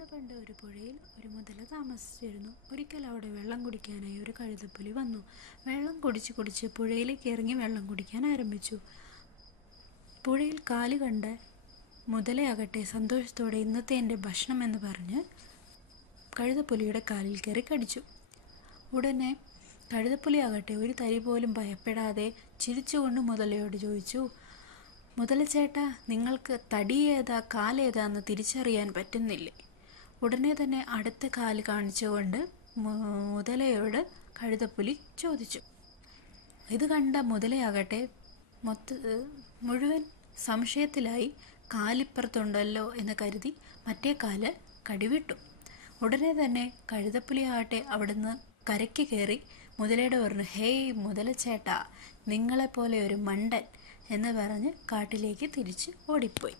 പണ്ട് പണ്ട് ഒരു പുഴയിൽ ഒരു മുതല താമസിച്ചിരുന്നു. ഒരിക്കൽ അവിടെ വെള്ളം കുടിക്കാനായി ഒരു കഴുതപ്പുലി വന്നു. വെള്ളം കുടിച്ച് കുടിച്ച് പുഴയിലേക്ക് ഇറങ്ങി വെള്ളം കുടിക്കാൻ ആരംഭിച്ചു. പുഴയിൽ കാല് കണ്ട് മുതലയാകട്ടെ സന്തോഷത്തോടെ ഇന്നത്തെ എൻ്റെ ഭക്ഷണം എന്ന് പറഞ്ഞ് കഴുതപ്പുലിയുടെ കാലിൽ കയറി കടിച്ചു. ഉടനെ കഴുതപ്പുലിയാകട്ടെ ഒരു തരി പോലും ഭയപ്പെടാതെ ചിരിച്ചുകൊണ്ട് മുതലയോട് ചോദിച്ചു, മുതലച്ചേട്ടാ, നിങ്ങൾക്ക് തടി ഏതാ കാലേതാന്ന് തിരിച്ചറിയാൻ പറ്റുന്നില്ലേ? ഉടനെ തന്നെ അടുത്ത കാല് കാണിച്ചുകൊണ്ട് മുതലയോട് കഴുതപ്പുലി ചോദിച്ചു. ഇത് കണ്ട മുതലയാകട്ടെ മുഴുവൻ സംശയത്തിലായി. കാലിപ്പുറത്തുണ്ടല്ലോ എന്ന് കരുതി മറ്റേ കാല് കടിവിട്ടു. ഉടനെ തന്നെ കഴുതപ്പുലിയാകട്ടെ അവിടുന്ന് കരയ്ക്ക് കയറി മുതലയോട് പറഞ്ഞു, ഹേയ് മുതലച്ചേട്ടാ, നിങ്ങളെപ്പോലെ ഒരു മണ്ടൻ എന്ന് പറഞ്ഞ് കാട്ടിലേക്ക് തിരിച്ച് ഓടിപ്പോയി.